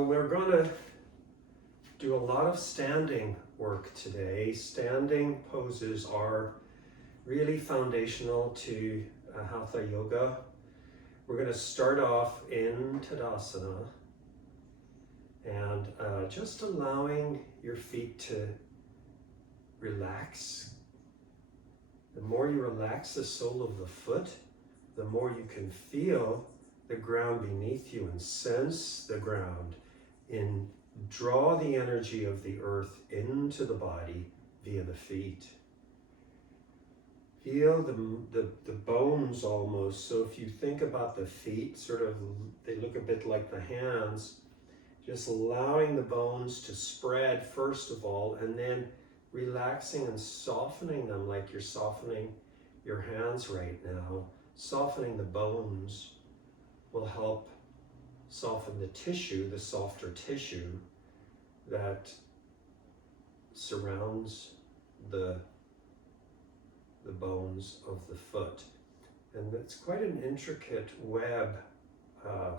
We're going to do a lot of standing work today. Standing poses are really foundational to Hatha Yoga. We're going to start off in Tadasana and just allowing your feet to relax. The more you relax the sole of the foot, the more you can feel the ground beneath you and sense the ground. Draw the energy of the earth into the body via the feet. Feel the bones almost. So if you think about the feet, they look a bit like the hands, just allowing the bones to spread first of all, and then relaxing and softening them like you're softening your hands right now. Softening the bones will help soften the tissue, the softer tissue that surrounds the bones of the foot. And it's quite an intricate web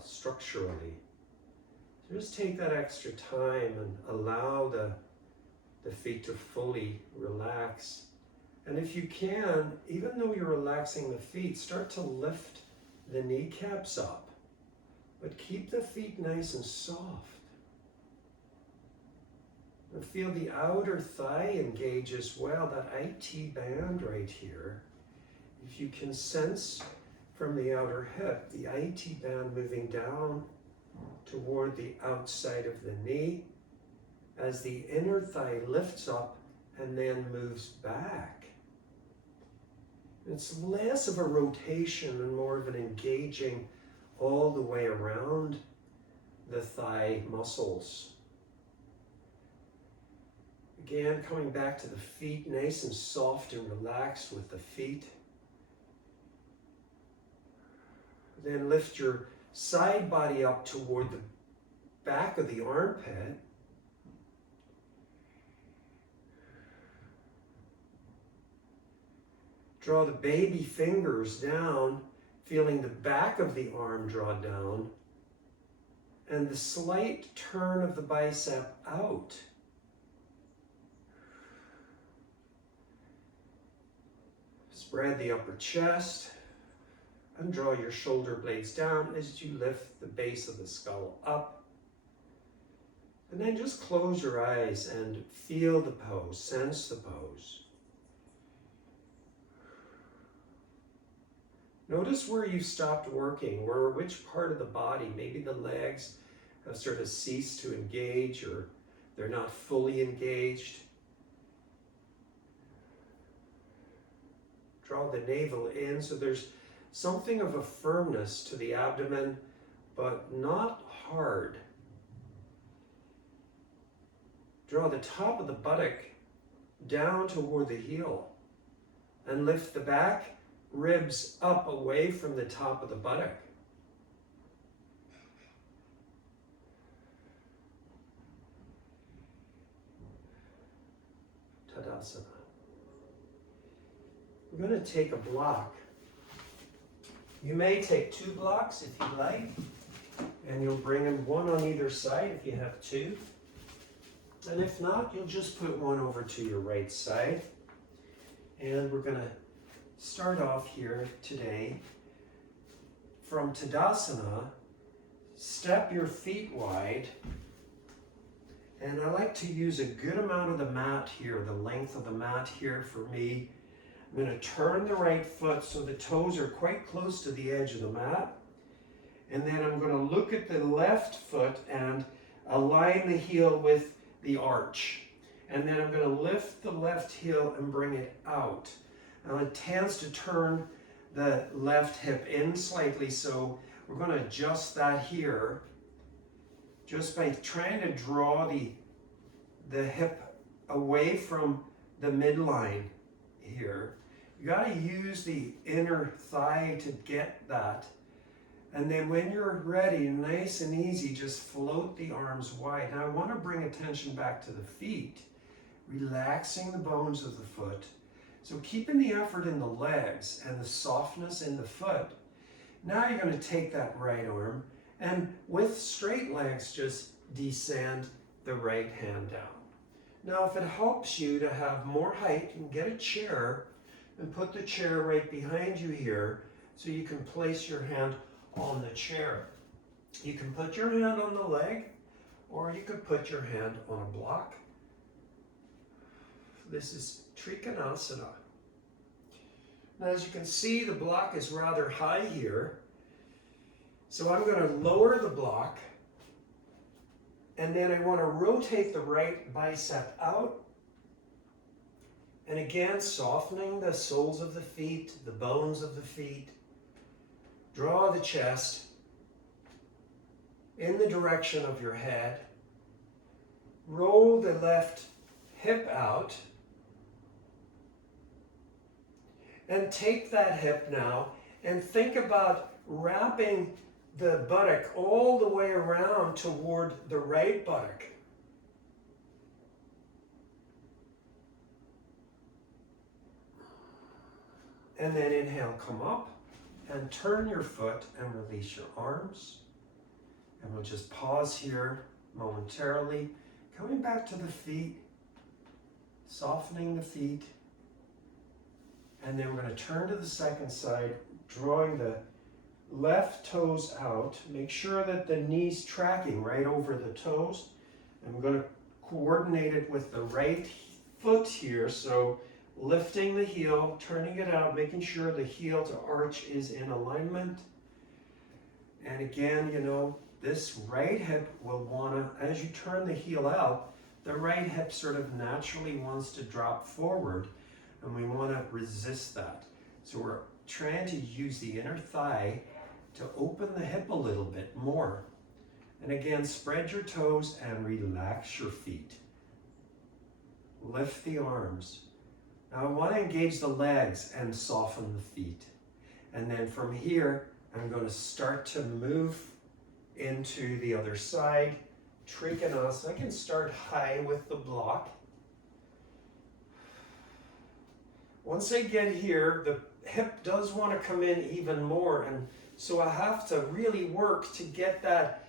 structurally. So just take that extra time and allow the feet to fully relax. And if you can, even though you're relaxing the feet, start to lift the kneecaps up. But keep the feet nice and soft. And feel the outer thigh engage as well, that IT band right here. If you can sense from the outer hip, the IT band moving down toward the outside of the knee as the inner thigh lifts up and then moves back. It's less of a rotation and more of an engaging all the way around the thigh muscles. Again, coming back to the feet, nice and soft and relaxed with the feet. Then lift your side body up toward the back of the armpit. Draw the baby fingers down, feeling the back of the arm draw down, and the slight turn of the bicep out. Spread the upper chest and draw your shoulder blades down as you lift the base of the skull up. And then just close your eyes and feel the pose, sense the pose. Notice where you stopped working, which part of the body, maybe the legs have sort of ceased to engage or they're not fully engaged. Draw the navel in so there's something of a firmness to the abdomen, but not hard. Draw the top of the buttock down toward the heel and lift the back ribs up away from the top of the buttock. Tadasana. We're going to take a block. You may take 2 blocks if you like, and you'll bring in one on either side if you have 2. And if not, you'll just put one over to your right side. And we're going to start off here today from Tadasana. Step your feet wide. And I like to use a good amount of the mat here, the length of the mat here for me. I'm going to turn the right foot so the toes are quite close to the edge of the mat. And then I'm going to look at the left foot and align the heel with the arch. And then I'm going to lift the left heel and bring it out. Now it tends to turn the left hip in slightly, so we're going to adjust that here just by trying to draw the hip away from the midline here. You got to use the inner thigh to get that. And then when you're ready, nice and easy, just float the arms wide. Now I want to bring attention back to the feet, relaxing the bones of the foot. So keeping the effort in the legs and the softness in the foot. Now you're going to take that right arm and with straight legs, just descend the right hand down. Now, if it helps you to have more height, you can get a chair and put the chair right behind you here so you can place your hand on the chair. You can put your hand on the leg, or you could put your hand on a block. This is Trikonasana. Now, as you can see, the block is rather high here. So I'm going to lower the block, and then I want to rotate the right bicep out. And again, softening the soles of the feet, the bones of the feet. Draw the chest in the direction of your head. Roll the left hip out. And take that hip now and think about wrapping the buttock all the way around toward the right buttock. And then inhale, come up and turn your foot and release your arms. And we'll just pause here momentarily, coming back to the feet, softening the feet. And then we're going to turn to the second side, drawing the left toes out. Make sure that the knee's tracking right over the toes. And we're going to coordinate it with the right foot here. So lifting the heel, turning it out, making sure the heel to arch is in alignment. And again, you know, this right hip will want to, as you turn the heel out, the right hip sort of naturally wants to drop forward. And we want to resist that. So we're trying to use the inner thigh to open the hip a little bit more. And again, spread your toes and relax your feet. Lift the arms. Now I want to engage the legs and soften the feet. And then from here, I'm going to start to move into the other side. Trikonasana. I can start high with the block. Once I get here, the hip does want to come in even more, and so I have to really work to get that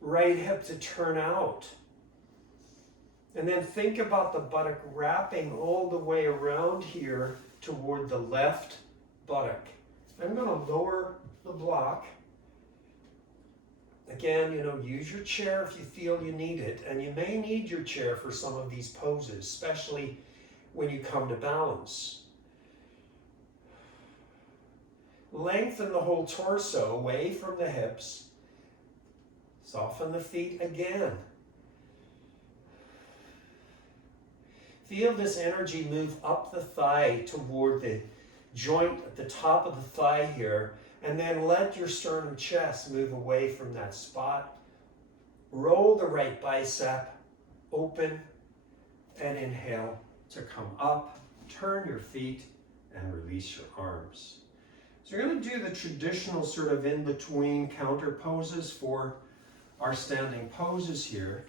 right hip to turn out. And then think about the buttock wrapping all the way around here toward the left buttock. I'm going to lower the block. Again, you know, use your chair if you feel you need it, and you may need your chair for some of these poses, especially when you come to balance. Lengthen the whole torso away from the hips. Soften the feet again. Feel this energy move up the thigh toward the joint at the top of the thigh here, and then let your sternum chest move away from that spot. Roll the right bicep open and inhale to come up. Turn your feet and release your arms. So we're going to do the traditional sort of in-between counter poses for our standing poses here.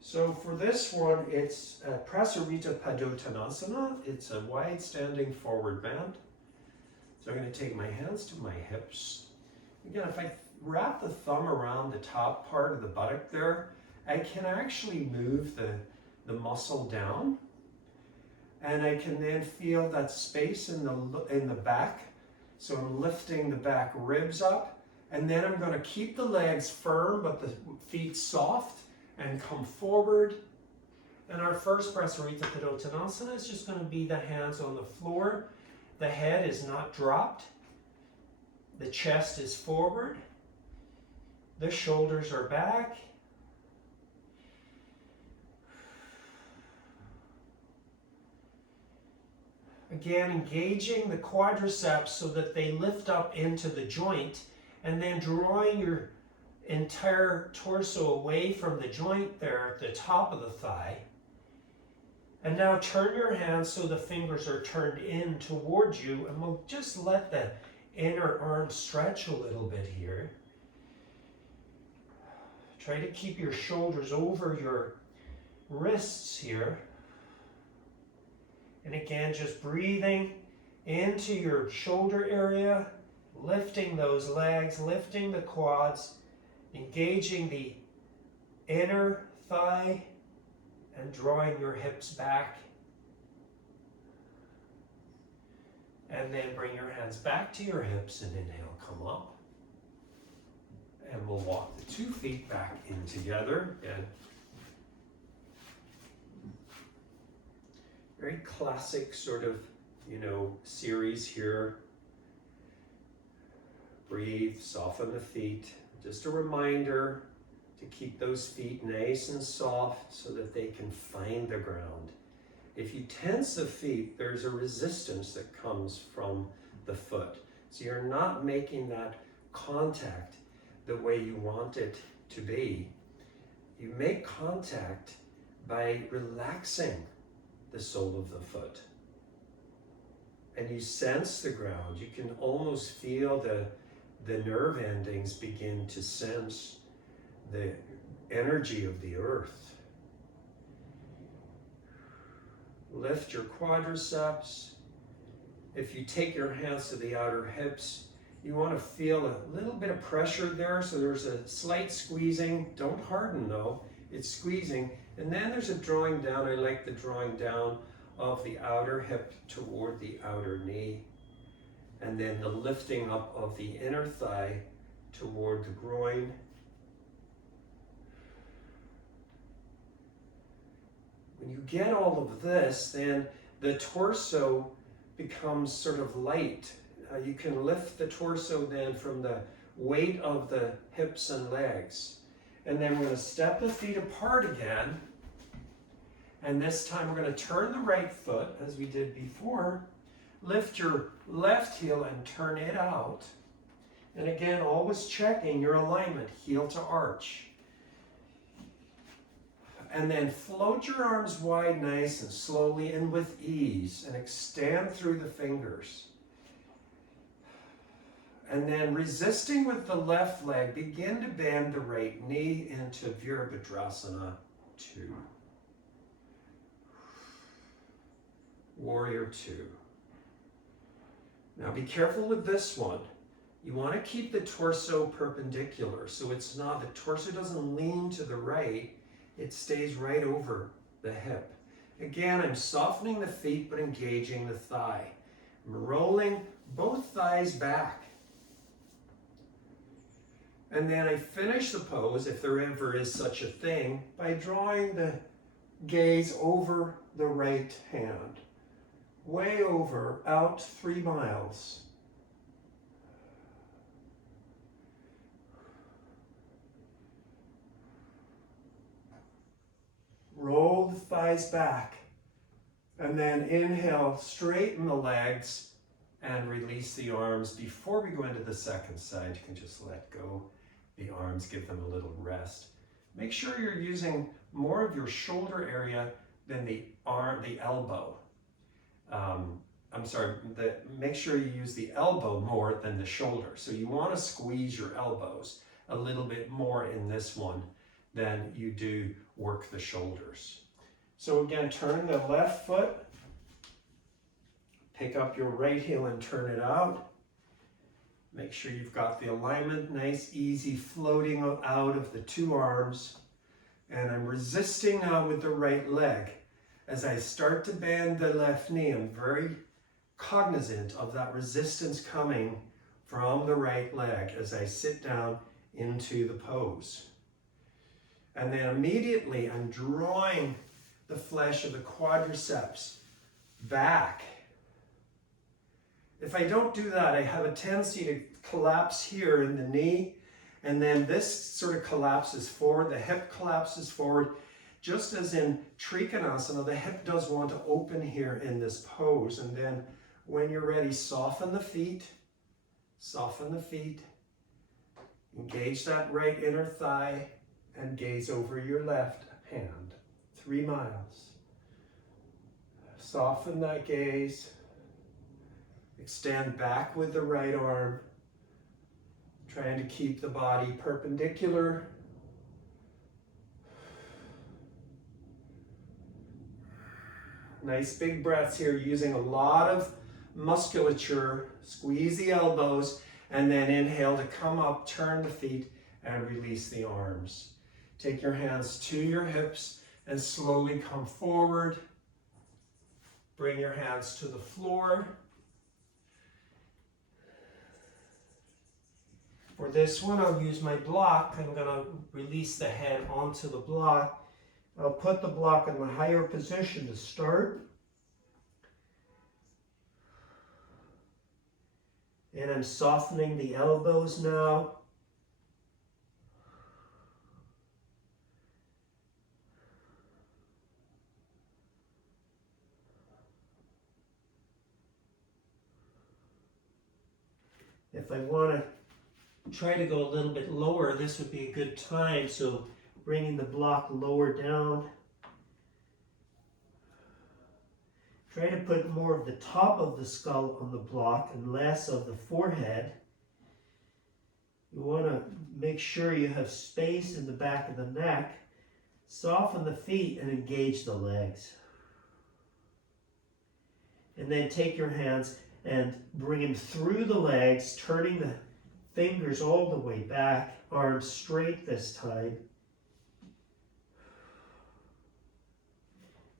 So for this one, it's Prasarita Padottanasana. It's a wide standing forward bend. So I'm going to take my hands to my hips. Again, if I wrap the thumb around the top part of the buttock there, I can actually move the muscle down. And I can then feel that space in the back. So I'm lifting the back ribs up, and then I'm going to keep the legs firm but the feet soft and come forward. And our first Prasarita Padottanasana is just going to be the hands on the floor. The head is not dropped. The chest is forward. The shoulders are back. Again, engaging the quadriceps so that they lift up into the joint, and then drawing your entire torso away from the joint there at the top of the thigh. And now turn your hands so the fingers are turned in towards you, and we'll just let the inner arm stretch a little bit here. Try to keep your shoulders over your wrists here. And again, just breathing into your shoulder area, lifting those legs, lifting the quads, engaging the inner thigh and drawing your hips back. And then bring your hands back to your hips and inhale, come up. And we'll walk the 2 feet back in together. Again. Very classic sort of, series here. Breathe, soften the feet. Just a reminder to keep those feet nice and soft so that they can find the ground. If you tense the feet, there's a resistance that comes from the foot. So you're not making that contact the way you want it to be. You make contact by relaxing the sole of the foot. And you sense the ground. You can almost feel the nerve endings begin to sense the energy of the earth. Lift your quadriceps. If you take your hands to the outer hips, you want to feel a little bit of pressure there, so there's a slight squeezing. Don't harden though, it's squeezing. And then there's a drawing down. I like the drawing down of the outer hip toward the outer knee. And then the lifting up of the inner thigh toward the groin. When you get all of this, then the torso becomes sort of light. You can lift the torso then from the weight of the hips and legs. And then we're going to step the feet apart again. And this time we're going to turn the right foot as we did before. Lift your left heel and turn it out. And again, always checking your alignment, heel to arch. And then float your arms wide nice and slowly and with ease and extend through the fingers. And then resisting with the left leg, begin to bend the right knee into Virabhadrasana 2. Warrior 2. Now be careful with this one. You want to keep the torso perpendicular, so it's not, the torso doesn't lean to the right, it stays right over the hip. Again, I'm softening the feet but engaging the thigh. I'm rolling both thighs back. And then I finish the pose, if there ever is such a thing, by drawing the gaze over the right hand. Way over, out 3 miles. Roll the thighs back. And then inhale, straighten the legs and release the arms. Before we go into the second side, you can just let go the arms, give them a little rest. Make sure you're using more of your shoulder area than the elbow. Make sure you use the elbow more than the shoulder. So you want to squeeze your elbows a little bit more in this one than you do work the shoulders. So again, turn the left foot, pick up your right heel and turn it out. Make sure you've got the alignment nice, easy, floating out of the 2 arms. And I'm resisting now with the right leg. As I start to bend the left knee, I'm very cognizant of that resistance coming from the right leg as I sit down into the pose. And then immediately I'm drawing the flesh of the quadriceps back. If I don't do that, I have a tendency to collapse here in the knee, and then this sort of collapses forward, the hip collapses forward. Just as in Trikonasana, the hip does want to open here in this pose. And then when you're ready, soften the feet, engage that right inner thigh, and gaze over your left hand. 3 miles. Soften that gaze. Extend back with the right arm. Trying to keep the body perpendicular. Nice big breaths here, using a lot of musculature. Squeeze the elbows, and then inhale to come up, turn the feet, and release the arms. Take your hands to your hips and slowly come forward. Bring your hands to the floor. For this one, I'll use my block. I'm going to release the head onto the block. I'll put the block in the higher position to start. And I'm softening the elbows now. If I want to try to go a little bit lower, this would be a good time. So bringing the block lower down. Try to put more of the top of the skull on the block and less of the forehead. You want to make sure you have space in the back of the neck. Soften the feet and engage the legs. And then take your hands and bring them through the legs, turning the fingers all the way back, arms straight this time.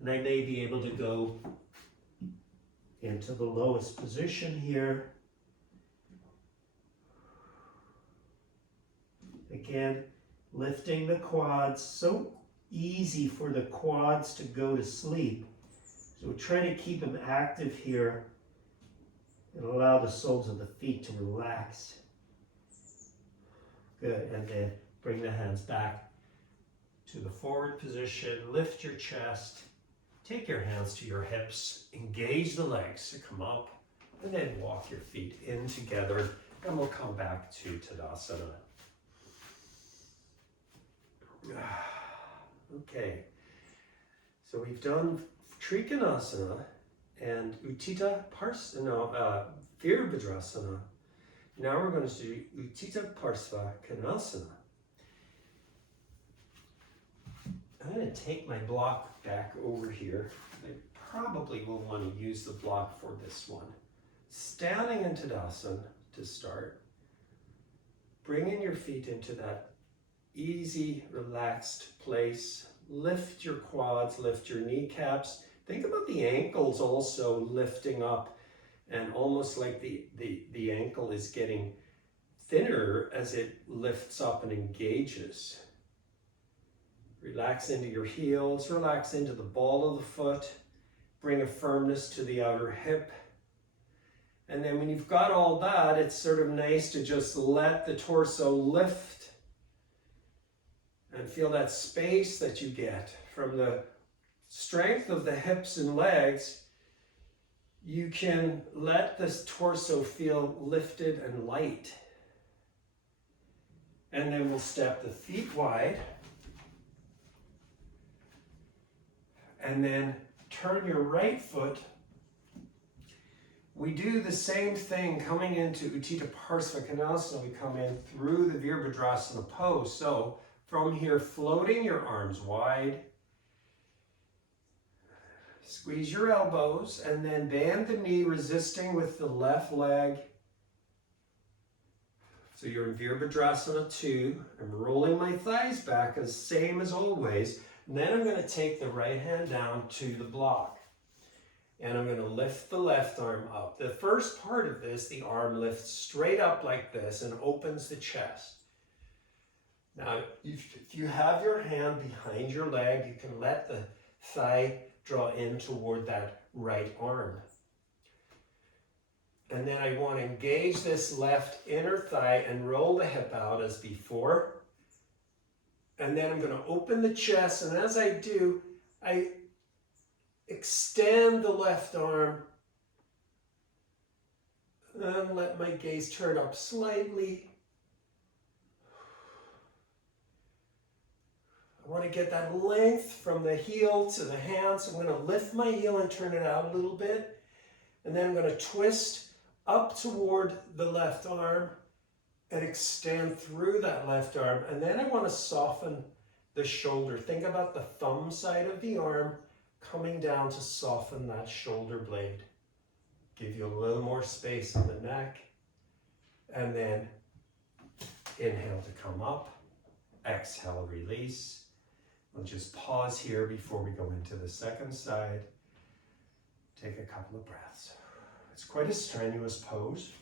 And I may be able to go into the lowest position here. Again, lifting the quads. So easy for the quads to go to sleep. So try to keep them active here and allow the soles of the feet to relax. Good, and then bring the hands back to the forward position. Lift your chest. Take your hands to your hips. Engage the legs to come up. And then walk your feet in together. And we'll come back to Tadasana. Okay. So we've done Trikonasana and Utthita Virabhadrasana. Now we're going to do Utthita Parsva Konasana. I'm going to take my block back over here. I probably will want to use the block for this one. Standing in Tadasana to start. Bringing your feet into that easy, relaxed place. Lift your quads, lift your kneecaps. Think about the ankles also lifting up, and almost like the ankle is getting thinner as it lifts up and engages. Relax into your heels, relax into the ball of the foot. Bring a firmness to the outer hip. And then when you've got all that, it's sort of nice to just let the torso lift and feel that space that you get from the strength of the hips and legs. You can let this torso feel lifted and light. And then we'll step the feet wide. And then turn your right foot. We do the same thing coming into Utthita Parsva Konasana. We come in through the Virabhadrasana pose. So from here, floating your arms wide. Squeeze your elbows and then bend the knee, resisting with the left leg. So you're in Virabhadrasana 2. I'm rolling my thighs back, as same as always. And then I'm going to take the right hand down to the block. And I'm going to lift the left arm up. The first part of this, the arm lifts straight up like this and opens the chest. Now, if you have your hand behind your leg, you can let the thigh draw in toward that right arm. And then I want to engage this left inner thigh and roll the hip out as before. And then I'm going to open the chest, and as I do, I extend the left arm and let my gaze turn up slightly. I want to get that length from the heel to the hand, so I'm going to lift my heel and turn it out a little bit. And then I'm going to twist up toward the left arm and extend through that left arm. And then I want to soften the shoulder. Think about the thumb side of the arm coming down to soften that shoulder blade. Give you a little more space on the neck. And then inhale to come up. exhale, release. We'll just pause here before we go into the second side. Take a couple of breaths. It's quite a strenuous pose.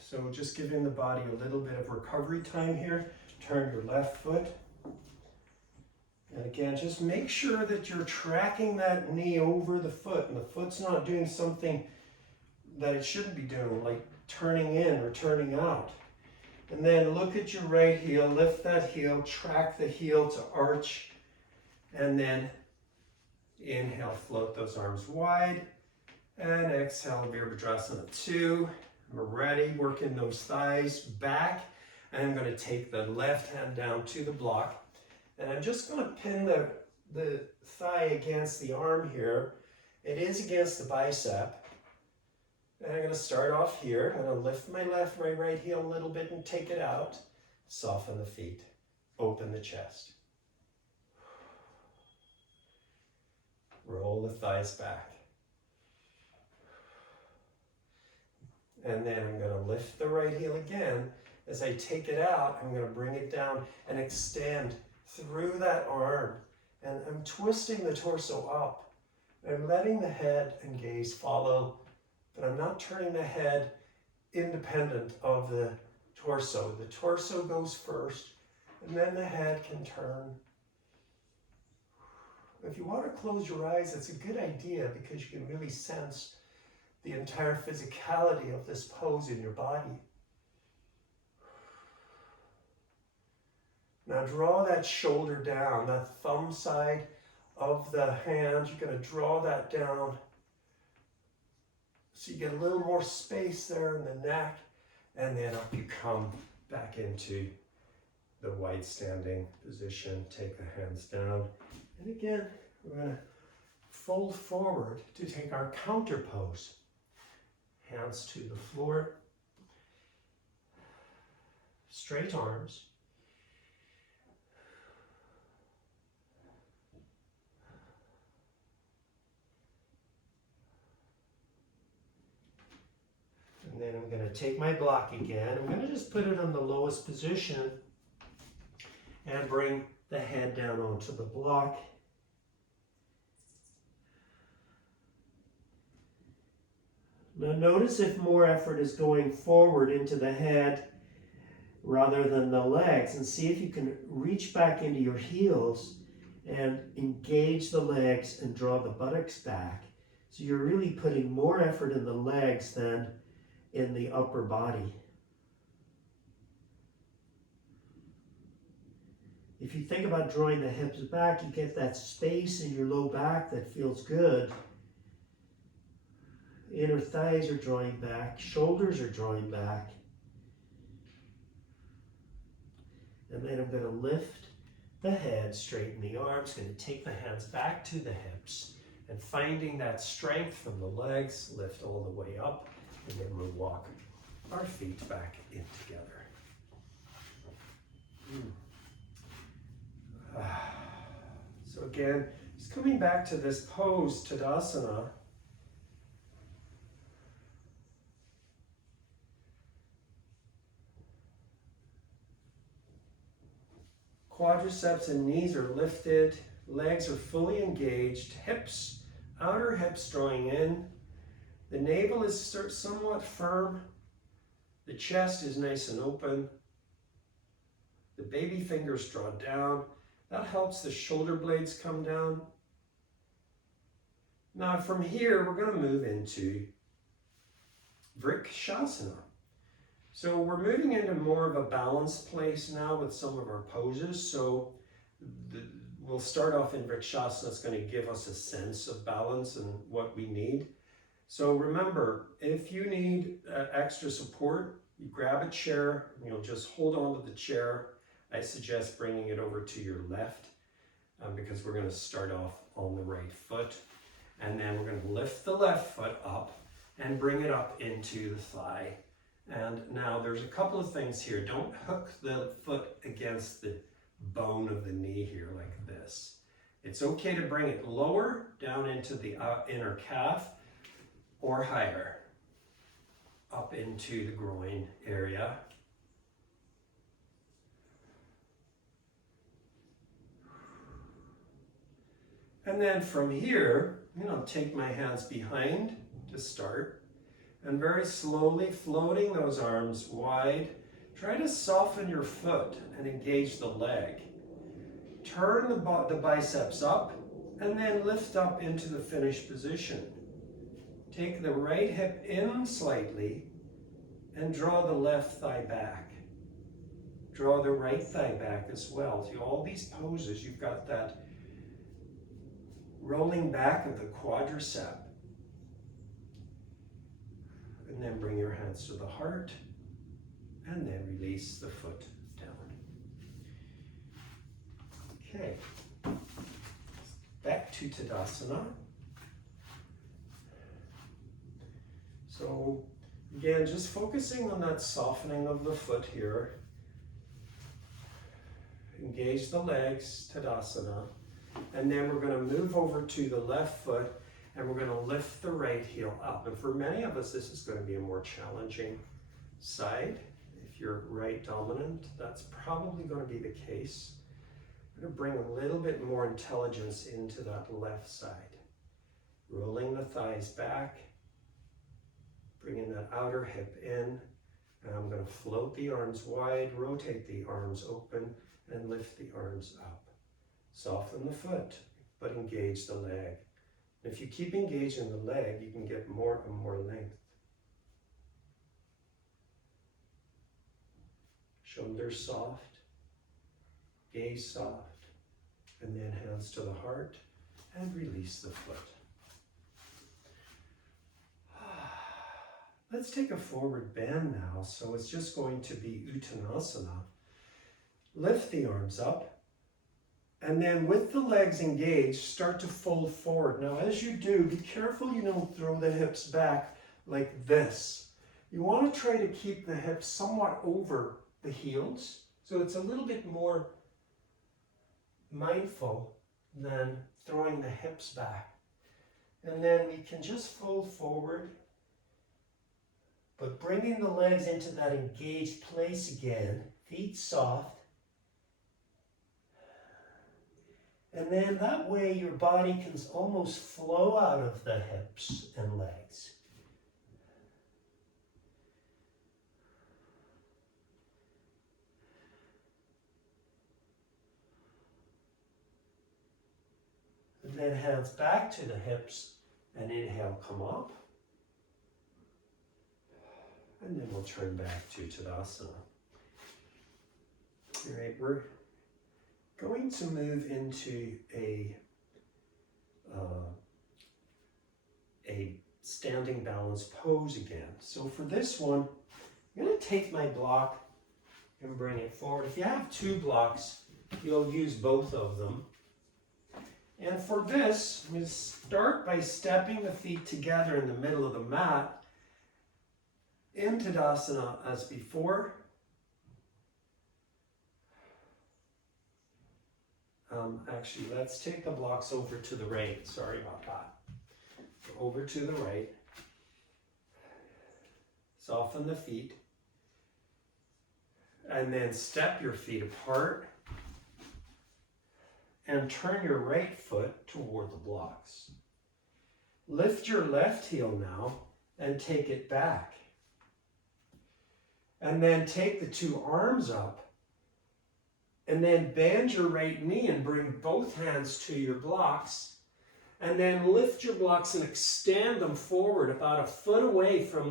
So just giving the body a little bit of recovery time here. Turn your left foot. And again, just make sure that you're tracking that knee over the foot and the foot's not doing something that it shouldn't be doing, like turning in or turning out. And then look at your right heel, lift that heel, track the heel to arch, and then inhale, float those arms wide, and exhale, Virabhadrasana 2. We're ready, working those thighs back, and I'm going to take the left hand down to the block. And I'm just going to pin the thigh against the arm here. It is against the bicep. And I'm going to start off here. I'm going to lift my right heel a little bit and take it out. Soften the feet. Open the chest. Roll the thighs back. And then I'm going to lift the right heel again. As I take it out, I'm going to bring it down and extend through that arm, and I'm twisting the torso up. I'm letting the head and gaze follow, but I'm not turning the head independent of the torso. The torso goes first, and then the head can turn. If you want to close your eyes, it's a good idea because you can really sense the entire physicality of this pose in your body. Now draw that shoulder down, that thumb side of the hand. You're going to draw that down so you get a little more space there in the neck, and then up you come back into the wide standing position. Take the hands down, and again we're going to fold forward to take our counter pose. Hands to the floor, straight arms. And then I'm going to take my block again. I'm going to just put it on the lowest position and bring the head down onto the block. Now notice if more effort is going forward into the head rather than the legs, and see if you can reach back into your heels and engage the legs and draw the buttocks back. So you're really putting more effort in the legs than in the upper body. If you think about drawing the hips back, you get that space in your low back that feels good. Inner thighs are drawing back, shoulders are drawing back. And then I'm going to lift the head, straighten the arms, going to take the hands back to the hips, and finding that strength from the legs, lift all the way up, and then we'll walk our feet back in together. So again, just coming back to this pose, Tadasana. Quadriceps and knees are lifted, legs are fully engaged, hips, outer hips drawing in. The navel is somewhat firm. The chest is nice and open. The baby fingers draw down. That helps the shoulder blades come down. Now from here, we're going to move into Vrikshasana. So we're moving into more of a balanced place now with some of our poses. So we'll start off in Vrikshasana. It's going to give us a sense of balance and what we need. So remember, if you need extra support, you grab a chair, and you'll just hold on to the chair. I suggest bringing it over to your left because we're going to start off on the right foot. And then we're going to lift the left foot up and bring it up into the thigh. And now there's a couple of things here. Don't hook the foot against the bone of the knee here like this. It's okay to bring it lower down into the inner calf or higher up into the groin area. And then from here, take my hands behind to start, and very slowly floating those arms wide. Try to soften your foot and engage the leg. Turn the biceps up and then lift up into the finished position. Take the right hip in slightly and draw the left thigh back. Draw the right thigh back as well. To all these poses, you've got that rolling back of the quadricep. And then bring your hands to the heart and then release the foot down. Okay, back to Tadasana. So again, just focusing on that softening of the foot here. Engage the legs, Tadasana. And then we're going to move over to the left foot and we're going to lift the right heel up. And for many of us, this is going to be a more challenging side. If you're right dominant, that's probably going to be the case. I'm going to bring a little bit more intelligence into that left side. Rolling the thighs back, bringing that outer hip in. And I'm going to float the arms wide, rotate the arms open, and lift the arms up. Soften the foot, but engage the leg. If you keep engaging the leg, you can get more and more length. Shoulders soft, gaze soft, and then hands to the heart, and release the foot. Let's take a forward bend now. So it's just going to be Uttanasana. Lift the arms up. And then with the legs engaged, start to fold forward. Now as you do, be careful you don't throw the hips back like this. You want to try to keep the hips somewhat over the heels. So it's a little bit more mindful than throwing the hips back. And then we can just fold forward, but bringing the legs into that engaged place again, feet soft. And then that way your body can almost flow out of the hips and legs. And then hands back to the hips and inhale, come up. And then we'll turn back to Tadasana. All right, we're going to move into a standing balance pose again. So for this one, I'm going to take my block and bring it forward. If you have two blocks, you'll use both of them. And for this, I'm going to start by stepping the feet together in the middle of the mat in Tadasana as before. Actually, let's take the blocks over to the right. Sorry about that. Over to the right. Soften the feet. And then step your feet apart. And turn your right foot toward the blocks. Lift your left heel now and take it back. And then take the two arms up. And then bend your right knee and bring both hands to your blocks. And then lift your blocks and extend them forward about a foot away from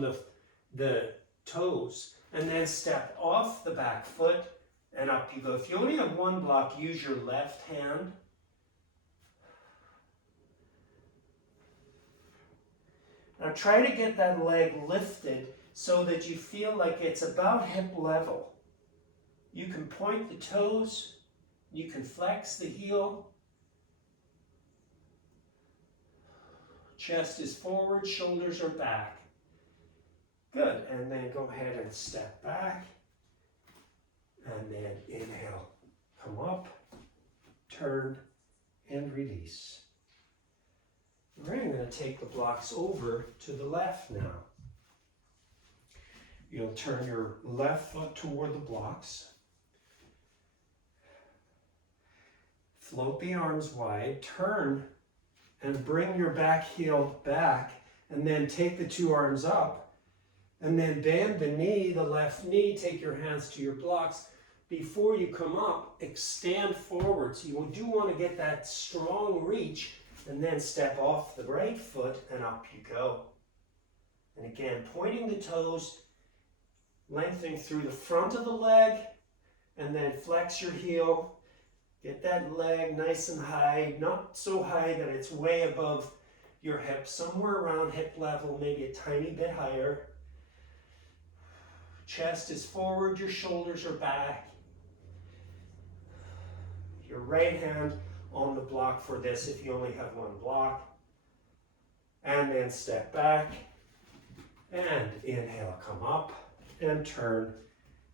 the toes. And then step off the back foot and up you go. If you only have one block, use your left hand. Now try to get that leg lifted so that you feel like it's about hip level. You can point the toes, you can flex the heel. Chest is forward, shoulders are back. Good, and then go ahead and step back. And then inhale, come up, turn, and release. We're going to take the blocks over to the left now. You'll turn your left foot toward the blocks. Float the arms wide, turn and bring your back heel back, and then take the two arms up, and then bend the knee, the left knee, take your hands to your blocks. Before you come up, extend forward. So you do want to get that strong reach, and then step off the right foot and up you go. And again, pointing the toes, lengthening through the front of the leg, and then flex your heel. Get that leg nice and high, not so high that it's way above your hip, somewhere around hip level, maybe a tiny bit higher. Chest is forward, your shoulders are back. Your right hand on the block for this if you only have one block. And then step back and inhale, come up and turn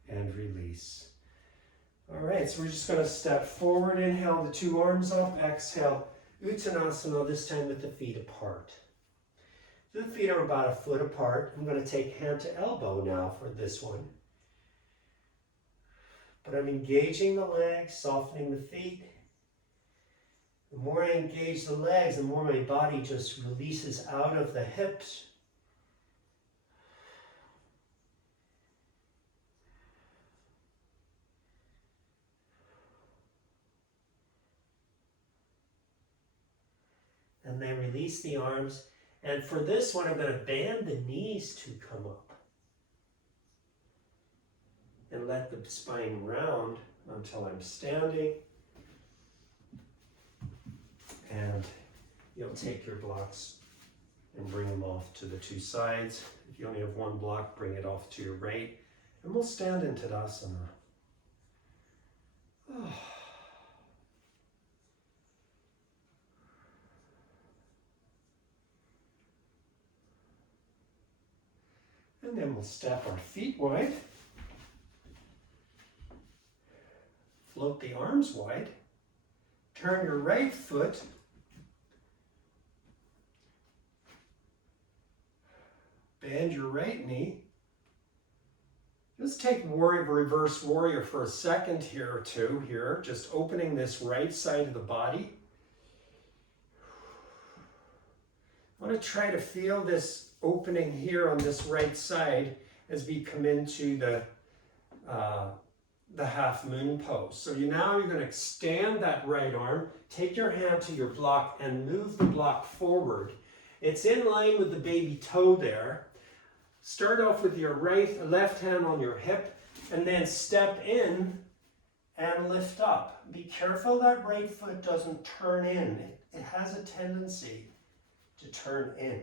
and release. All right, so we're just going to step forward, inhale the two arms up, exhale, Uttanasana, this time with the feet apart. So the feet are about a foot apart. I'm going to take hand to elbow now for this one. But I'm engaging the legs, softening the feet. The more I engage the legs, the more my body just releases out of the hips. And then release the arms. And for this one, I'm going to bend the knees to come up. And let the spine round until I'm standing. And you'll take your blocks and bring them off to the two sides. If you only have one block, bring it off to your right. And we'll stand in Tadasana. Oh. And then we'll step our feet wide. Float the arms wide. Turn your right foot. Bend your right knee. Just take reverse warrior for a second here or two here. Just opening this right side of the body. I want to try to feel this opening here on this right side as we come into the half moon pose. So now you're going to extend that right arm, take your hand to your block and move the block forward. It's in line with the baby toe there. Start off with your left hand on your hip and then step in and lift up. Be careful that right foot doesn't turn in. It has a tendency to turn in.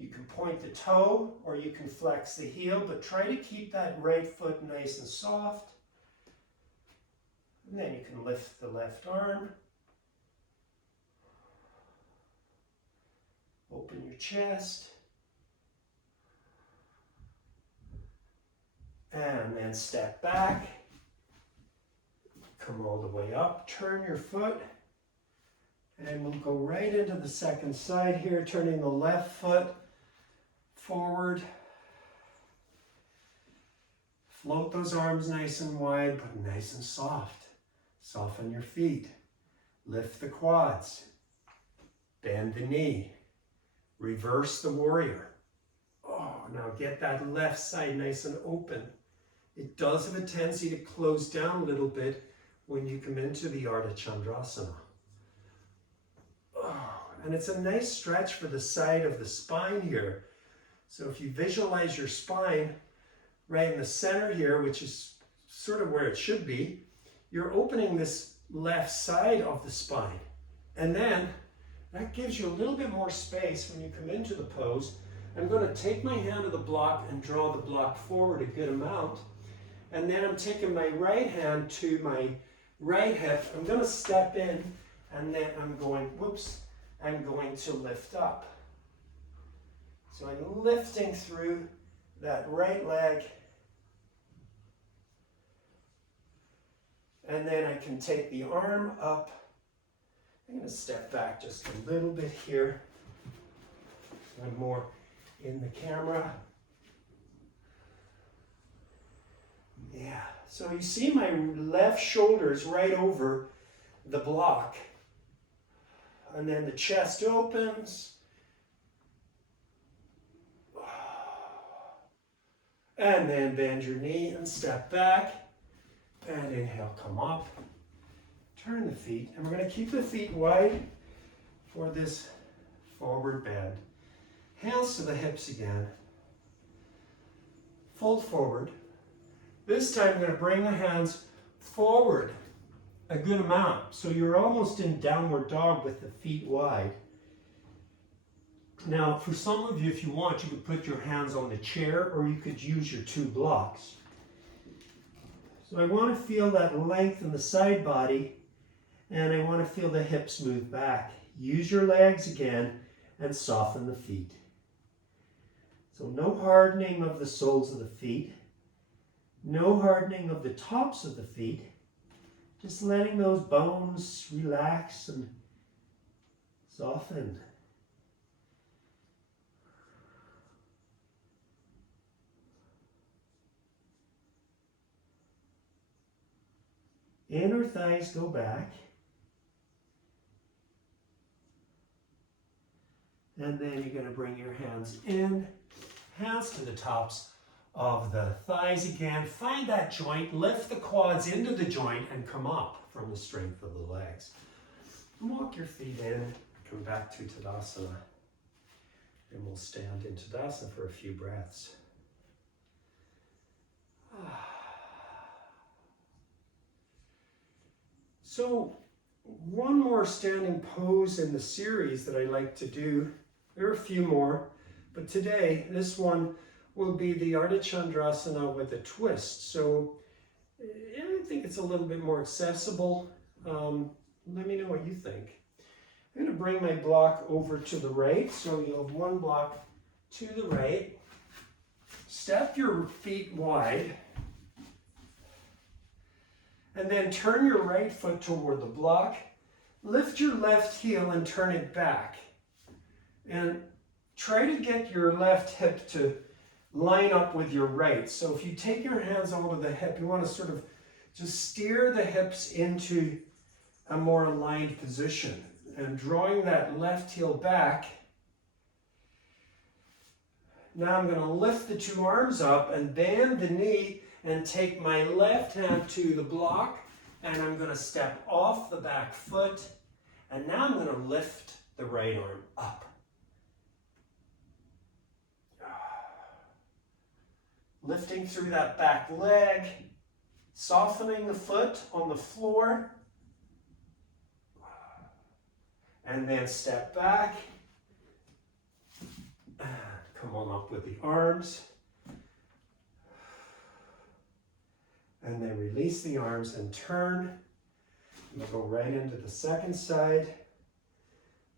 You can point the toe or you can flex the heel, but try to keep that right foot nice and soft. And then you can lift the left arm. Open your chest. And then step back. Come all the way up. Turn your foot. And we'll go right into the second side here, turning the left foot forward. Float those arms nice and wide, but nice and soft. Soften your feet. Lift the quads. Bend the knee. Reverse the warrior. Oh, now get that left side nice and open. It does have a tendency to close down a little bit when you come into the Ardha Chandrasana. Oh, and it's a nice stretch for the side of the spine here. So if you visualize your spine right in the center here, which is sort of where it should be, you're opening this left side of the spine. And then that gives you a little bit more space when you come into the pose. I'm going to take my hand to the block and draw the block forward a good amount. And then I'm taking my right hand to my right hip. I'm going to step in and then I'm going to lift up. So I'm lifting through that right leg. And then I can take the arm up. I'm going to step back just a little bit here. One more in the camera. Yeah, so you see my left shoulder is right over the block. And then the chest opens. And then bend your knee and step back. And inhale, come up. Turn the feet. And we're going to keep the feet wide for this forward bend. Hands to the hips again. Fold forward. This time I'm going to bring the hands forward a good amount. So you're almost in downward dog with the feet wide. Now, for some of you, if you want, you could put your hands on the chair or you could use your 2 blocks. So I want to feel that length in the side body and I want to feel the hips move back. Use your legs again and soften the feet. So no hardening of the soles of the feet. No hardening of the tops of the feet. Just letting those bones relax and soften. Inner thighs go back. And then you're going to bring your hands in, hands to the tops of the thighs again. Find that joint, lift the quads into the joint and come up from the strength of the legs. And walk your feet in, come back to Tadasana. And we'll stand in Tadasana for a few breaths. So, one more standing pose in the series that I like to do. There are a few more, but today, this one will be the Ardha Chandrasana with a twist. So, I think it's a little bit more accessible. Let me know what you think. I'm going to bring my block over to the right. So you'll have one block to the right. Step your feet wide. And then turn your right foot toward the block. Lift your left heel and turn it back. And try to get your left hip to line up with your right. So if you take your hands over the hip, you want to sort of just steer the hips into a more aligned position. And drawing that left heel back. Now I'm going to lift the 2 arms up and bend the knee and take my left hand to the block, and I'm going to step off the back foot, and now I'm going to lift the right arm up. Lifting through that back leg, softening the foot on the floor, and then step back, come on up with the arms. And then release the arms and turn. You'll go right into the second side.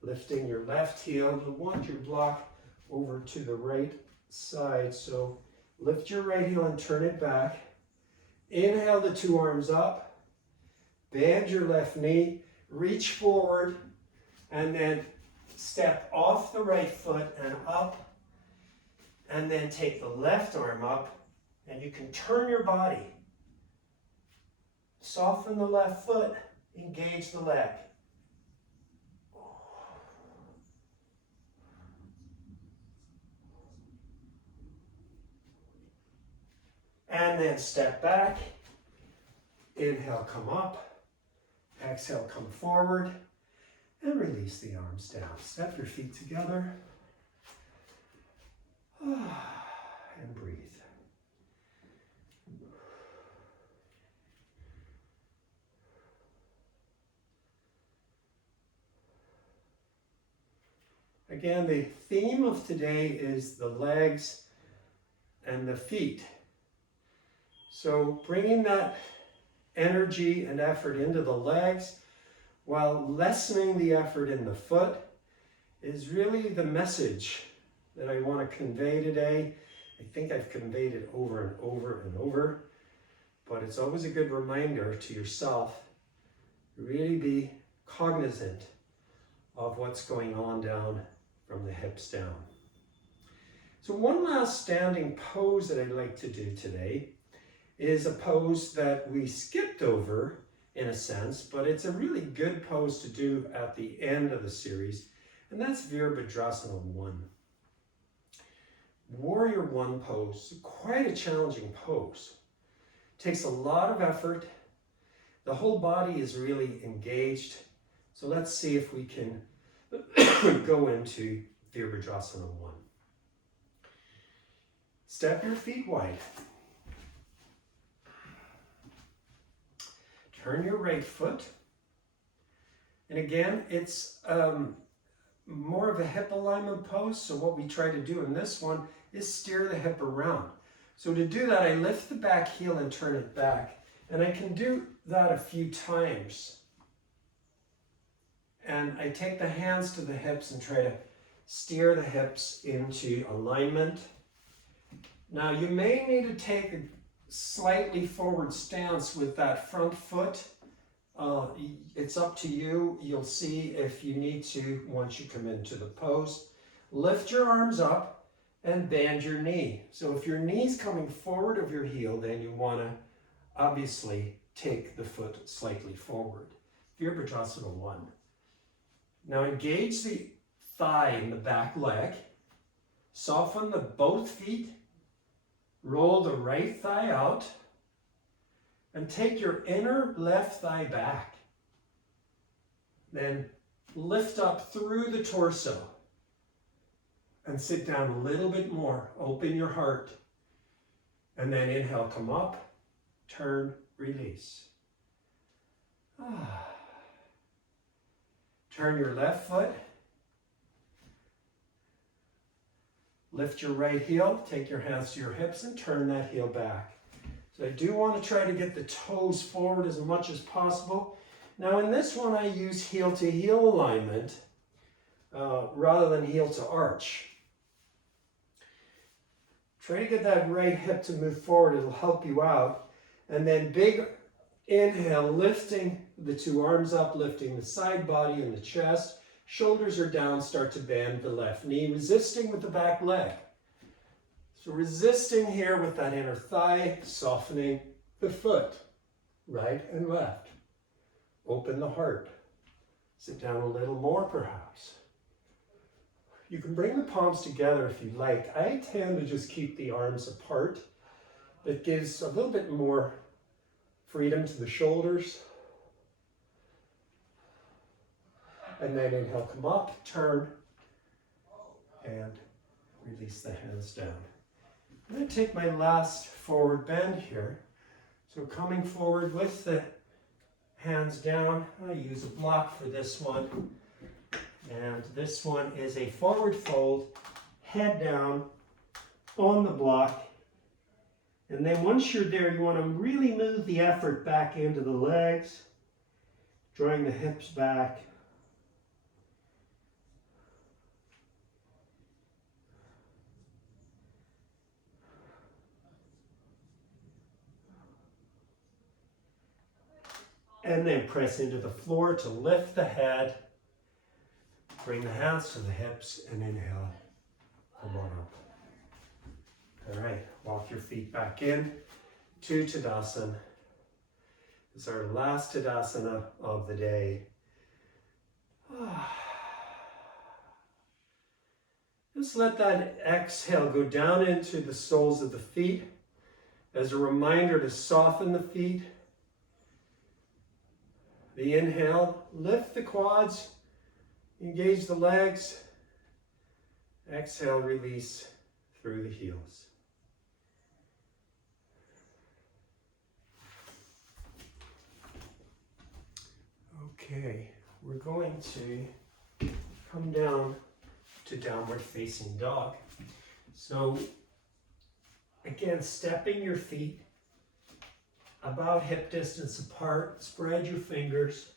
Lifting your left heel. You want your block over to the right side. So lift your right heel and turn it back. Inhale the 2 arms up. Bend your left knee. Reach forward. And then step off the right foot and up. And then take the left arm up. And you can turn your body. Soften the left foot, engage the leg. And then step back. Inhale, come up. Exhale, come forward. And release the arms down. Step your feet together. And breathe. Again, the theme of today is the legs and the feet. So bringing that energy and effort into the legs while lessening the effort in the foot is really the message that I want to convey today. I think I've conveyed it over and over and over, but it's always a good reminder to yourself to really be cognizant of what's going on down from the hips down. So one last standing pose that I'd like to do today is a pose that we skipped over in a sense, but it's a really good pose to do at the end of the series, and that's Virabhadrasana 1. Warrior 1 pose, quite a challenging pose. Takes a lot of effort. The whole body is really engaged. So let's see if we can go into Virabhadrasana 1. Step your feet wide. Turn your right foot. And again, it's more of a hip alignment pose. So what we try to do in this one is steer the hip around. So to do that, I lift the back heel and turn it back. And I can do that a few times. And I take the hands to the hips and try to steer the hips into alignment. Now you may need to take a slightly forward stance with that front foot. It's up to you. You'll see if you need to once you come into the pose. Lift your arms up and bend your knee. So if your knee's coming forward of your heel, then you want to obviously take the foot slightly forward. Virabhadrasana 1. Now engage the thigh in the back leg. Soften the both feet. Roll the right thigh out. And take your inner left thigh back. Then lift up through the torso. And sit down a little bit more. Open your heart. And then inhale, come up, turn, release. Turn your left foot. Lift your right heel, take your hands to your hips and turn that heel back. So I do want to try to get the toes forward as much as possible. Now in this one I use heel to heel alignment rather than heel to arch. Try to get that right hip to move forward, it'll help you out. And then big inhale, lifting the two arms up, lifting the side body and the chest. Shoulders are down, start to bend the left knee, resisting with the back leg. So resisting here with that inner thigh, softening the foot, right and left. Open the heart. Sit down a little more perhaps. You can bring the palms together if you like. I tend to just keep the arms apart. It gives a little bit more freedom to the shoulders. And then inhale, come up, turn, and release the hands down. I'm going to take my last forward bend here. So coming forward with the hands down, I use a block for this one. And this one is a forward fold, head down on the block. And then once you're there, you want to really move the effort back into the legs, drawing the hips back. And then press into the floor to lift the head. Bring the hands to the hips and inhale. Come on up. All right, walk your feet back in to Tadasana. This is our last Tadasana of the day. Just let that exhale go down into the soles of the feet as a reminder to soften the feet. The inhale, lift the quads, engage the legs. Exhale, release through the heels. Okay, we're going to come down to downward facing dog. So again, stepping your feet about hip distance apart, spread your fingers.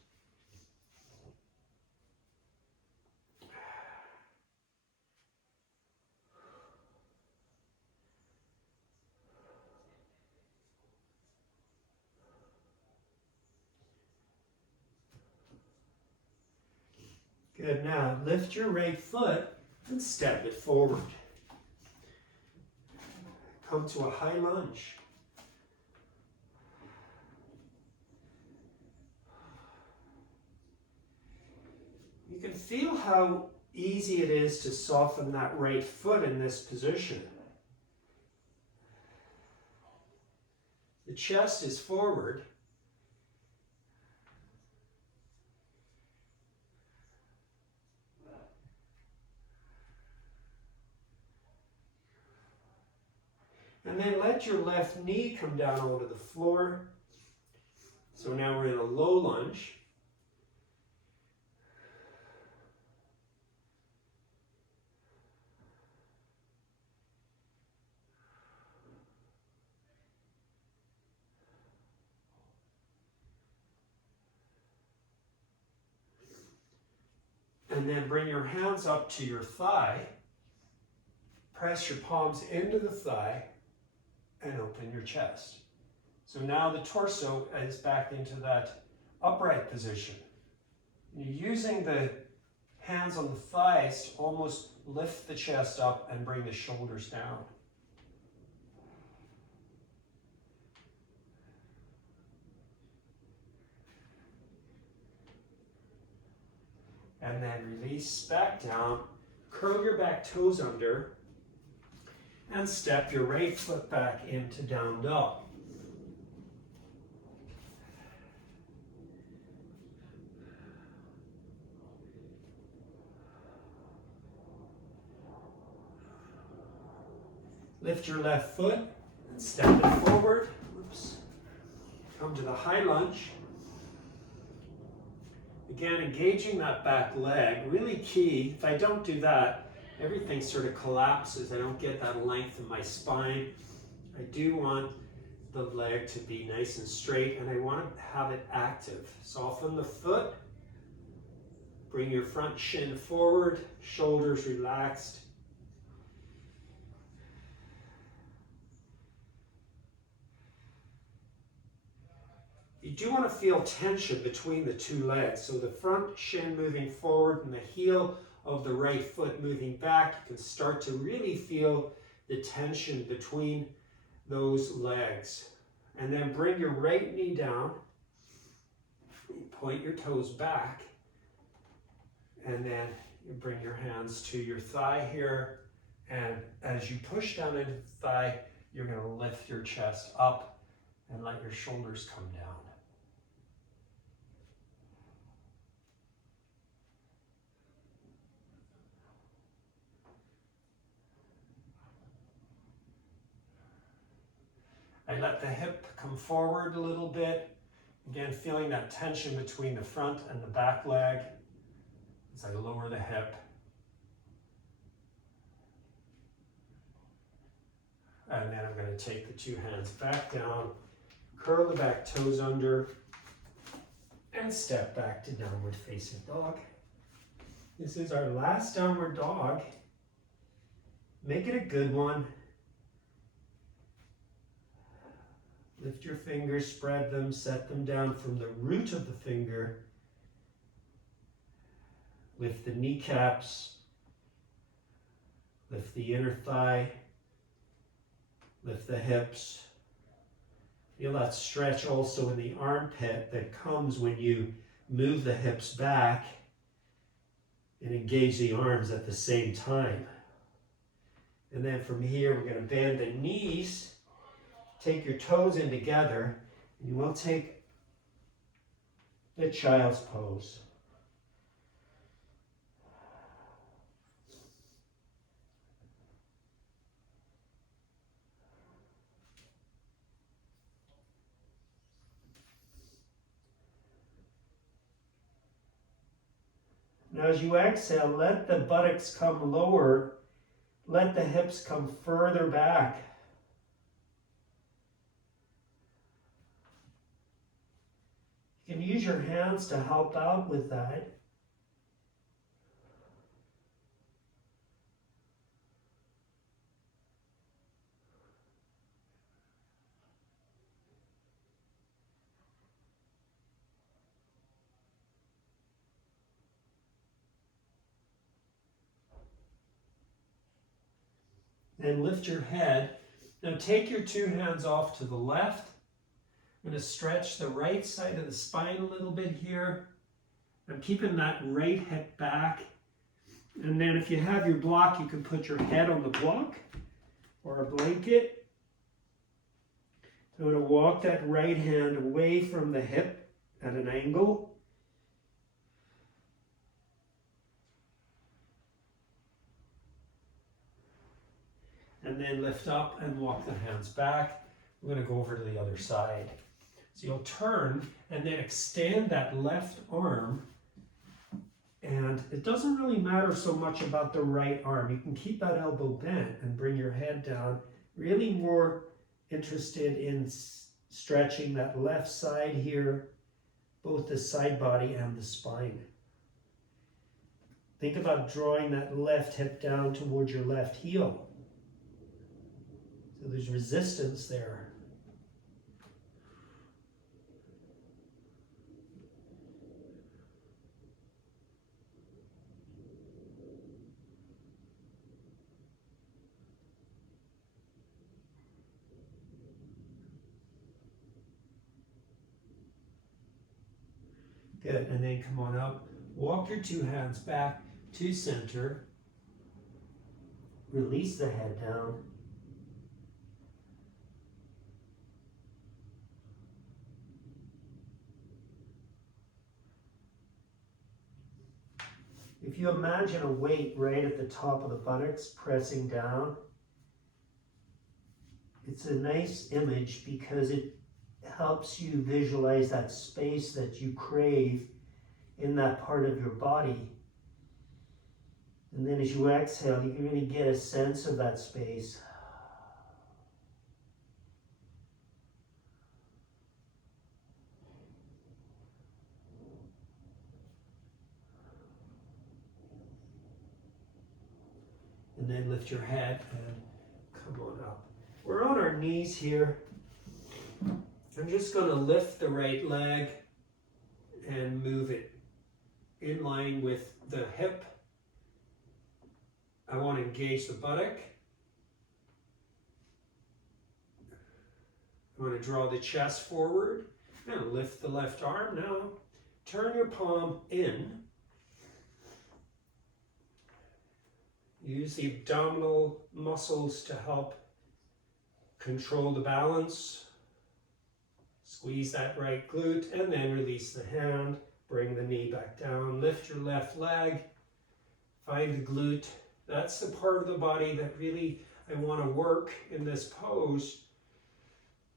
Good, now lift your right foot and step it forward. Come to a high lunge. You can feel how easy it is to soften that right foot in this position. The chest is forward. And then let your left knee come down onto the floor. So now we're in a low lunge. And then bring your hands up to your thigh. Press your palms into the thigh and open your chest. So now the torso is back into that upright position. You're using the hands on the thighs to almost lift the chest up and bring the shoulders down. And then release back down, curl your back toes under, and step your right foot back into down dog. Lift your left foot and step it forward. Oops. Come to the high lunge. Again, engaging that back leg, really key. If I don't do that, everything sort of collapses. I don't get that length in my spine. I do want the leg to be nice and straight, and I want to have it active. Soften the foot. Bring your front shin forward, shoulders relaxed. You do want to feel tension between the two legs. So the front shin moving forward and the heel of the right foot moving back. You can start to really feel the tension between those legs. And then bring your right knee down. Point your toes back. And then you bring your hands to your thigh here. And as you push down into the thigh, you're going to lift your chest up and let your shoulders come down. I let the hip come forward a little bit. Again, feeling that tension between the front and the back leg as I lower the hip. And then I'm going to take the two hands back down, curl the back toes under, and step back to downward facing dog. This is our last downward dog. Make it a good one. Lift your fingers, spread them, set them down from the root of the finger. Lift the kneecaps. Lift the inner thigh. Lift the hips. Feel that stretch also in the armpit that comes when you move the hips back and engage the arms at the same time. And then from here, we're going to bend the knees. Take your toes in together, and you will take the child's pose. Now as you exhale, let the buttocks come lower, let the hips come further back. You can use your hands to help out with that. Then lift your head. Now take your two hands off to the left. I'm going to stretch the right side of the spine a little bit here. I'm keeping that right hip back. And then if you have your block, you can put your head on the block or a blanket. I'm going to walk that right hand away from the hip at an angle. And then lift up and walk the hands back. We're going to go over to the other side. So you'll turn and then extend that left arm. And it doesn't really matter so much about the right arm. You can keep that elbow bent and bring your head down. Really more interested in stretching that left side here, both the side body and the spine. Think about drawing that left hip down towards your left heel. So there's resistance there. Good, and then come on up. Walk your two hands back to center. Release the head down. If you imagine a weight right at the top of the buttocks pressing down, it's a nice image because it helps you visualize that space that you crave in that part of your body. And then as you exhale, you can really get a sense of that space. And then lift your head and come on up. We're on our knees here. I'm just going to lift the right leg and move it in line with the hip. I want to engage the buttock. I'm going to draw the chest forward. I'm going to lift the left arm now. Turn your palm in. Use the abdominal muscles to help control the balance. Squeeze that right glute and then release the hand. Bring the knee back down. Lift your left leg. Find the glute. That's the part of the body that really I want to work in this pose.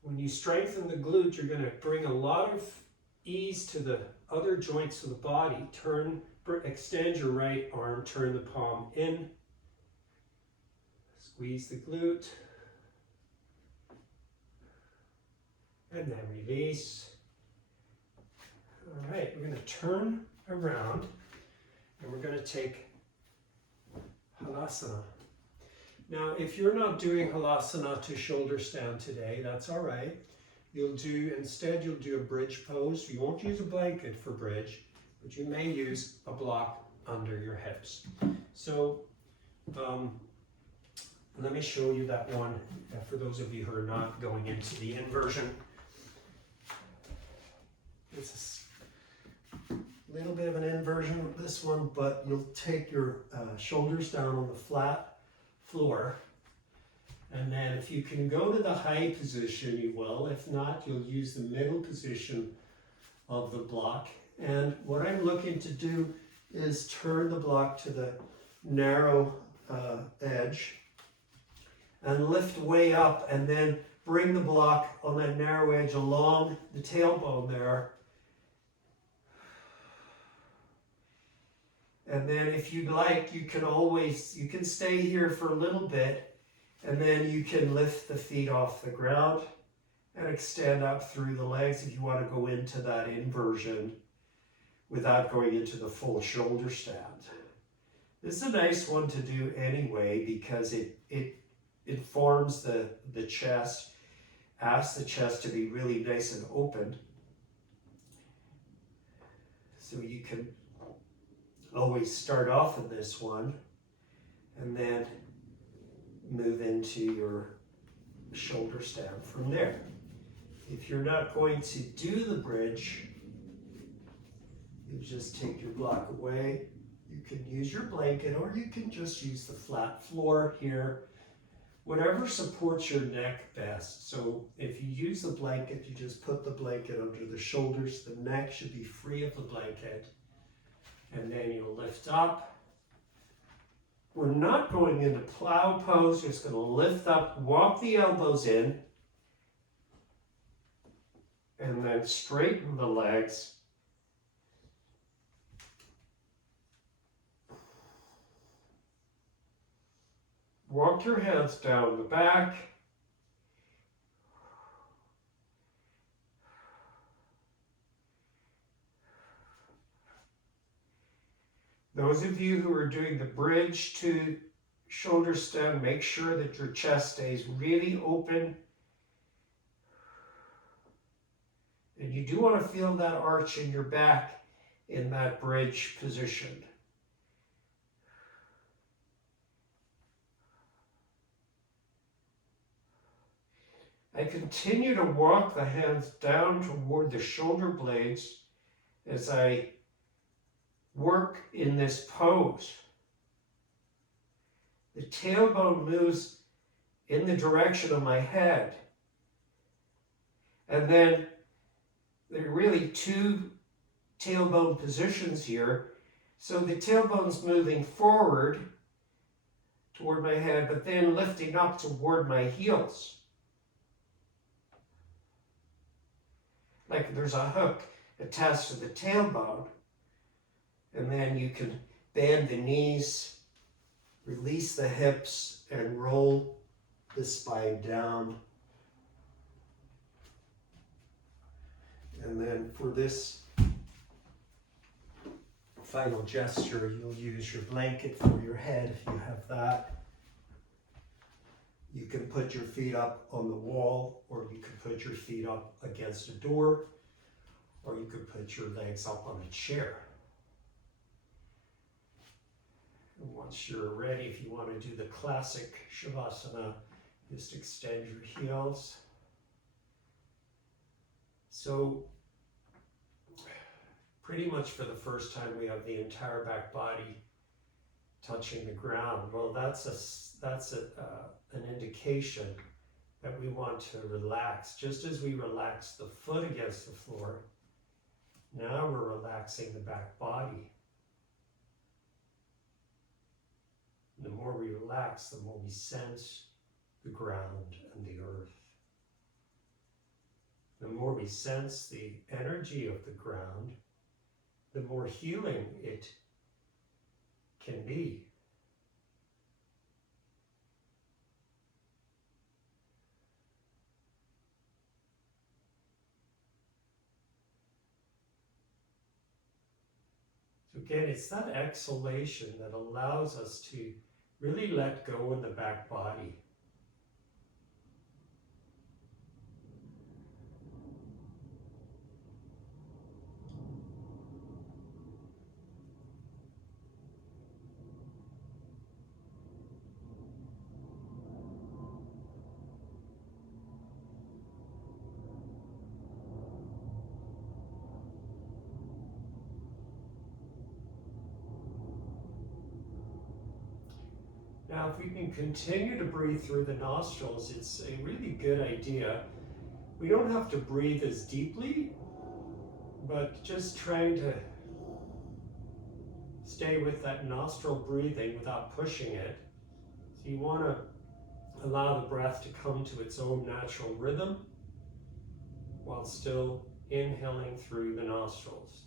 When you strengthen the glute, you're going to bring a lot of ease to the other joints of the body. Extend your right arm, turn the palm in. Squeeze the glute. And then release. All right, we're going to turn around and we're going to take Halasana. Now, if you're not doing Halasana to shoulder stand today, that's all right. Instead you'll do a bridge pose. You won't use a blanket for bridge, but you may use a block under your hips. So, let me show you that one for those of you who are not going into the inversion. It's a little bit of an inversion with this one, but you'll take your shoulders down on the flat floor. And then if you can go to the high position, you will. If not, you'll use the middle position of the block. And what I'm looking to do is turn the block to the narrow edge and lift way up and then bring the block on that narrow edge along the tailbone there. And then if you'd like, you can stay here for a little bit and then you can lift the feet off the ground and extend up through the legs if you want to go into that inversion without going into the full shoulder stand. This is a nice one to do anyway because it forms the chest, asks the chest to be really nice and open. So you can always start off in this one and then move into your shoulder stand from there. If you're not going to do the bridge, You just take your block away. You can use your blanket or you can just use the flat floor here. Whatever supports your neck best. So if you use the blanket, you just put the blanket under the shoulders. The neck should be free of the blanket. And then you'll lift up. We're not going into plow pose. You're just going to lift up, walk the elbows in, and then straighten the legs. Walk your hands down the back. Those of you who are doing the bridge to shoulder stand, make sure that your chest stays really open. And you do want to feel that arch in your back in that bridge position. I continue to walk the hands down toward the shoulder blades as I work in this pose. The tailbone moves in the direction of my head. And then there are really two tailbone positions here. So the tailbone's moving forward toward my head, but then lifting up toward my heels. Like there's a hook attached to the tailbone. And then you can bend the knees, release the hips, and roll the spine down. And then for this final gesture, you'll use your blanket for your head if you have that. You can put your feet up on the wall, or you can put your feet up against a door, or you could put your legs up on a chair. And once you're ready, if you want to do the classic Shavasana, just extend your heels. So pretty much for the first time we have the entire back body touching the ground. Well, that's an indication that we want to relax. Just as we relax the foot against the floor, now we're relaxing the back body. The more we relax, the more we sense the ground and the earth. The more we sense the energy of the ground, the more healing it can be. So again, it's that exhalation that allows us to really let go in the back body. Now, if we can continue to breathe through the nostrils, it's a really good idea. We don't have to breathe as deeply, but just trying to stay with that nostril breathing without pushing it. So you want to allow the breath to come to its own natural rhythm while still inhaling through the nostrils.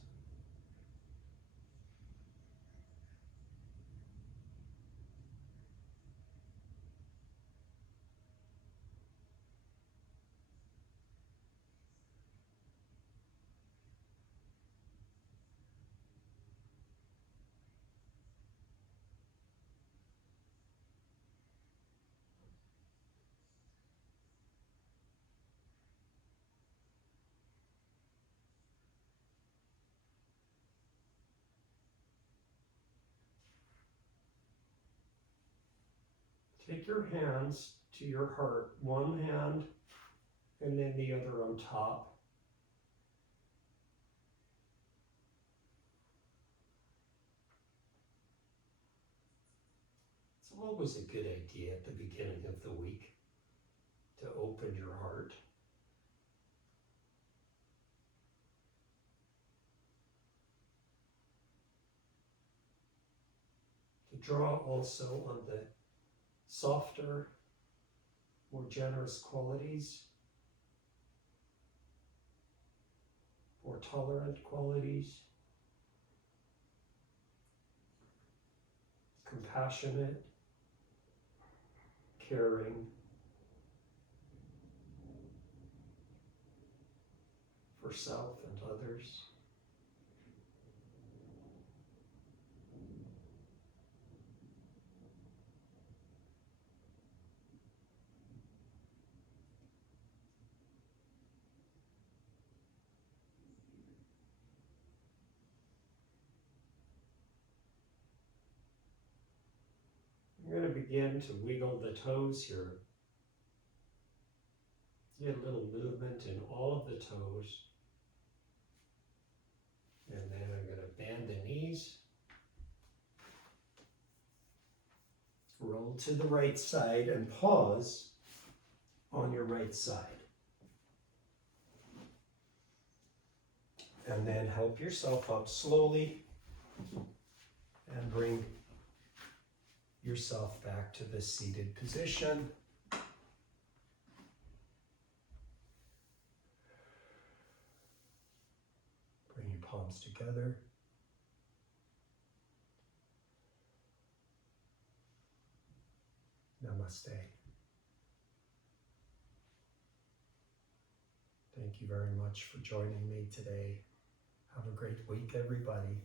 Take your hands to your heart, one hand and then the other on top. It's always a good idea at the beginning of the week to open your heart. To draw also on the softer, more generous qualities, more tolerant qualities, compassionate, caring, for self and others. I'm going to begin to wiggle the toes here. Get a little movement in all of the toes. And then I'm going to bend the knees. Roll to the right side and pause on your right side. And then help yourself up slowly and bring yourself back to the seated position. Bring your palms together. Namaste. Thank you very much for joining me today. Have a great week, everybody.